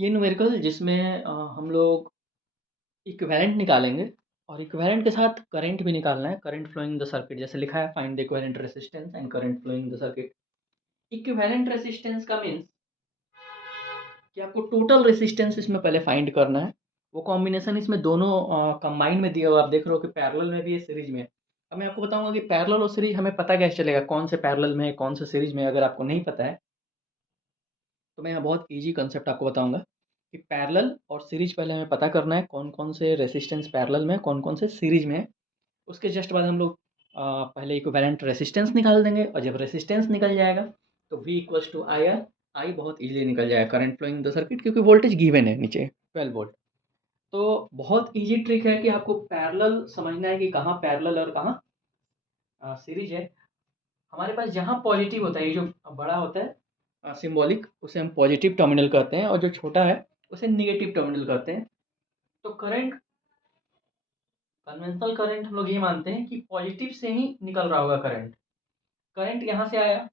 ये न्यूमेरिकल जिसमें हम लोग इक्विवेलेंट निकालेंगे और इक्विवेलेंट के साथ करंट भी निकालना है, करंट फ्लोइंग द सर्किट जैसे लिखा है find the equivalent resistance and current flowing the circuit. Equivalent resistance का मीन्स कि आपको टोटल रेजिस्टेंस इसमें पहले फाइंड करना है। वो कॉम्बिनेशन इसमें दोनों कंबाइन में दिया हुआ, आप देख रहे हो कि पैरेलल में भी है, सीरीज में है। अब मैं आपको बताऊंगा कि पैरेलल और सीरीज हमें पता कैसे चलेगा कौन से पैरेलल में है कौन से सीरीज में है। अगर आपको नहीं पता है तो मैं यहाँ बहुत ईजी कंसेप्ट आपको बताऊंगा कि पैरेलल और सीरीज पहले हमें पता करना है कौन कौन से रेजिस्टेंस पैरेलल में है कौन कौन से सीरीज में है। उसके जस्ट बाद हम लोग पहले इक्विवेलेंट रेजिस्टेंस निकाल देंगे और जब रेजिस्टेंस निकल जाएगा तो V equals to I R, I बहुत इजीली निकल जाएगा करंट फ्लोइंग द सर्किट क्योंकि वोल्टेज गिवन है नीचे 12 वोल्ट। तो बहुत इजी ट्रिक है कि आपको पैरेलल समझना है कि कहाँ पैरेलल और कहाँ सीरीज है। हमारे पास जहाँ पॉजिटिव होता है, ये जो बड़ा होता है सिंबॉलिक, उसे हम पॉजिटिव टर्मिनल कहते हैं और जो छोटा है उसे निगेटिव टर्मिनल कहते हैं। तो करंट, कन्वेंशनल करंट हम लोग ये मानते हैं कि पॉजिटिव से ही निकल रहा होगा करंट। करंट यहाँ से आया,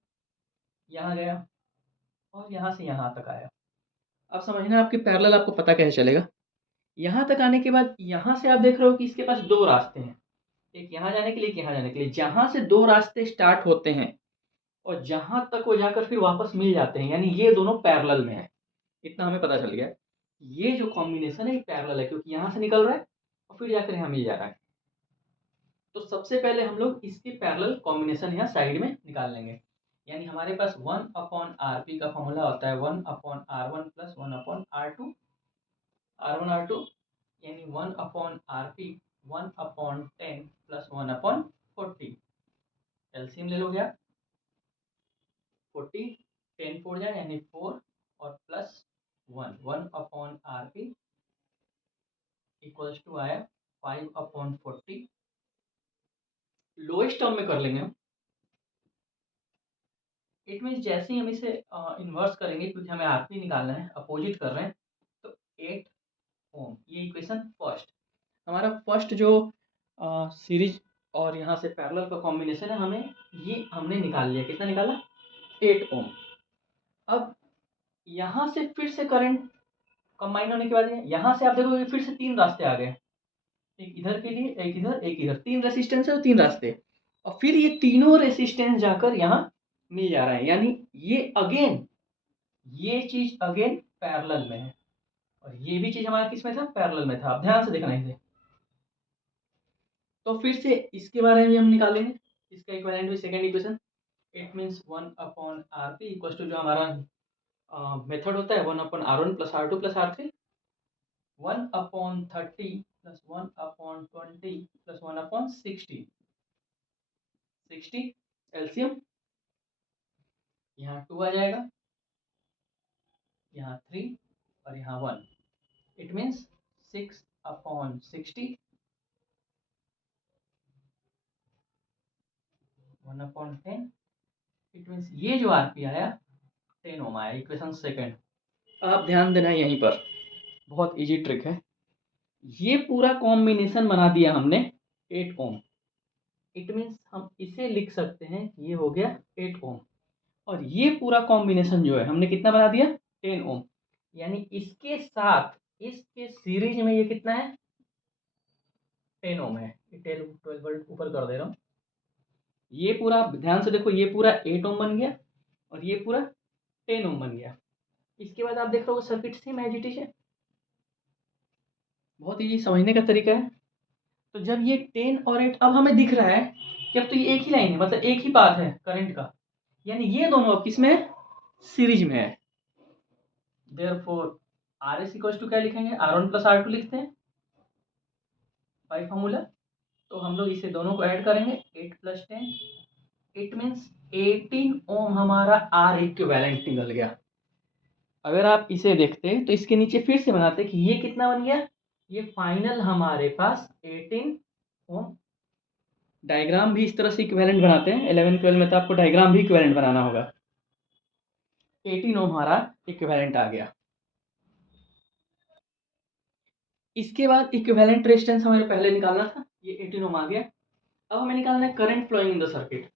यहाँ गया और यहाँ से यहाँ तक आया। अब समझना है आपके पैरेलल आपको पता कैसे चलेगा। यहाँ तक आने के बाद यहाँ से आप देख रहे हो कि इसके पास दो रास्ते हैं, एक यहाँ जाने के लिए एक यहाँ जाने के लिए। जहाँ से दो रास्ते स्टार्ट होते हैं और जहाँ तक वो जाकर फिर वापस मिल जाते हैं, यानी ये दोनों पैरेलल में है। इतना हमें पता चल गया, ये जो कॉम्बिनेशन है ये पैरेलल है क्योंकि यहाँ से निकल रहा है और फिर जाकर यहाँ मिल जा रहा है। तो सबसे पहले हम लोग इसकी पैरेलल कॉम्बिनेशन यहाँ साइड में निकाल लेंगे। यानी हमारे पास 1/RP का फॉर्मूला होता है 1/R1 plus 1/R2, R1 R2 यानी 1/RP 1/10 प्लस 1/40। एलसीएम ले लो क्या, 40 10 4 जाए यानी 4 और प्लस 1/RP इक्वल्स टू आया 5/40। लोएस्ट टर्म में कर लेंगे हम। इट मीन्स जैसे ही हम इसे इन्वर्स करेंगे क्योंकि हमें आरपी निकालना है, अपोजिट कर रहे हैं, तो 8 ओम। ये इक्वेशन फर्स्ट, हमारा फर्स्ट जो सीरीज और यहाँ से पैरेलल का कॉम्बिनेशन है, हमें ये हमने निकाल लिया। कितना निकाला, 8 ओम। अब यहाँ से फिर से करंट कंबाइन होने के बाद यहाँ से आप देखोगे फिर से तीन रास्ते आ गए, एक इधर के लिए एक इधर एक इधर, तीन रेसिस्टेंस है और तीन रास्ते। और फिर ये तीनों रेसिस्टेंस जाकर यहाँ मिल जा रहा है, यानी ये अगेन, ये चीज अगेन पैरेलल में है और ये भी चीज हमारा किस में था, पैरेलल में था। आप ध्यान से देखना इसे। तो फिर से इसके बारे में हम निकालेंगे इसका इक्विवेलेंट भी second equation. It means 1/RP equals to जो हमारा मेथड होता है 1/R1 plus R2 plus R3, 1/30 plus 1/20 plus 1/60। 60 LCM, यहाँ 2 आ जाएगा, यहाँ 3 और यहाँ 1। It means 6/60 1/10। इट मीन्स ये जो आरपी आया 10 ओम आया, इक्वेशन सेकंड। आप ध्यान देना यहीं पर, बहुत इजी ट्रिक है। ये पूरा कॉम्बिनेशन बना दिया हमने 8 ओम। इट मीन्स हम इसे लिख सकते हैं कि ये हो गया 8 ओम। और ये पूरा कॉम्बिनेशन जो है हमने कितना बना दिया, 10 ओम। यानी इसके साथ इसके सीरीज में ये कितना है, 10 ओम है। 12 वोल्ट ऊपर कर दे रहा हूँ। ये पूरा ध्यान से देखो, ये पूरा 8 ओम बन गया और ये पूरा 10 ओम बन गया। इसके बाद आप देख रहे हो circuit same as it is है। बहुत ही समझने का तरीका है। तो जब ये 10 और 8 अब हमें दिख रहा है कि अब तो ये एक ही लाइन है, मतलब एक ही पाथ है करंट का, यानी ये दोनों अब किस में है, सीरीज में है। Therefore R S equals to क्या लिखेंगे, R1 प्लस R2 लिखते हैं बाई फॉर्मूला। तो हम लोग इसे दोनों को ऐड करेंगे 8 प्लस 10, इट मीन्स 18 ओम हमारा आर इक्विवेलेंट निकल गया। अगर आप इसे देखते तो इसके नीचे फिर से बनाते कि ये कितना बन गया, ये फाइनल हमारे पास 18 ओम। डायग्राम भी इस तरह से इक्विवेलेंट बनाते हैं, 11 12 में तो आपको डायग्राम भी इक्विवेलेंट बनाना होगा। 18 ओम हमारा इक्विवेलेंट आ गया। इसके बाद इक्विवेलेंट रेजिस्टेंस हमें पहले निकालना था, ये 18 ओम आ गया। अब हमें निकालना है current flowing in the circuit.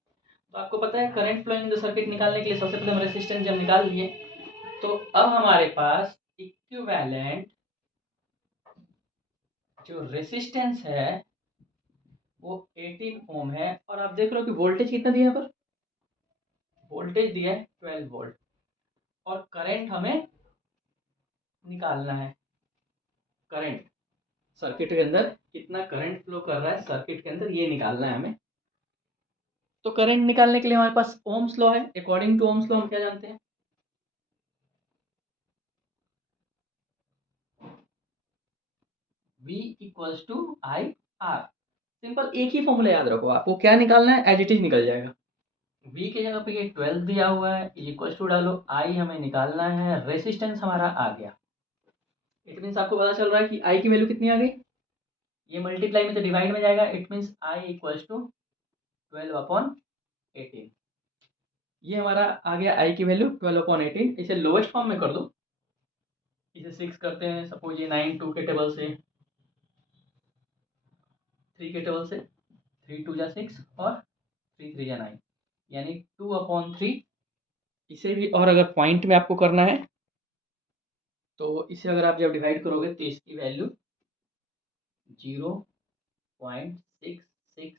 तो आपको पता है current flowing in the circuit निकालने के लिए सबसे पहले हम रेजिस्टेंस जब निकाल लिए, तो अब हमारे पास इक्विवेलेंट जो रेसिस्टेंस है वो 18 ओम है, और आप देख रहे हो कि वोल्टेज कितना दिया है यहाँ पर, वोल्टेज दिया है 12 वोल्ट, और करंट हमें निकालना है। करंट सर्किट के अंदर कितना करंट फ्लो कर रहा है सर्किट के अंदर, ये निकालना है हमें। तो करंट निकालने के लिए हमारे पास ओम्स लॉ है। अकॉर्डिंग टू ओम्स लॉ हम क्या जानते हैं, V equals to I R. Simple एक ही फॉर्मूला याद रखो, आपको क्या निकालना है एज इट इज निकल जाएगा। V की जगह पे ये 12 दिया हुआ है, इक्वल्स टू डालो, I हमें निकालना है, रेसिस्टेंस हमारा आ गया। इट मीन्स आपको पता चल रहा है कि I की वैल्यू कितनी आ गई, ये मल्टीप्लाई में से डिवाइड में जाएगा, it means I equals to 12/18। ये हमारा आ गया I की वैल्यू 12/18। इसे लोएस्ट फॉर्म में कर दो, इसे 6 करते हैं, सपोज ये 9 2 के टेबल से, 3 के टेबल से, 3 2 जा 6 और 3 3 जा 9, यानी 2/3। इसे भी और अगर पॉइंट में आपको करना है तो इसे अगर आप जब डिवाइड करोगे तो इसकी वैल्यू 0.66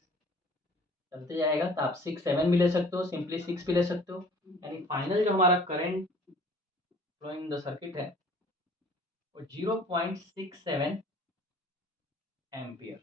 चलते जाएगा, तो आप 6 7 भी ले सकते हो, सिंपली 6 भी ले सकते हो, यानी फाइनल जो हमारा करंट फ्लोइंग द सर्किट है वो 0.67 एम्पियर।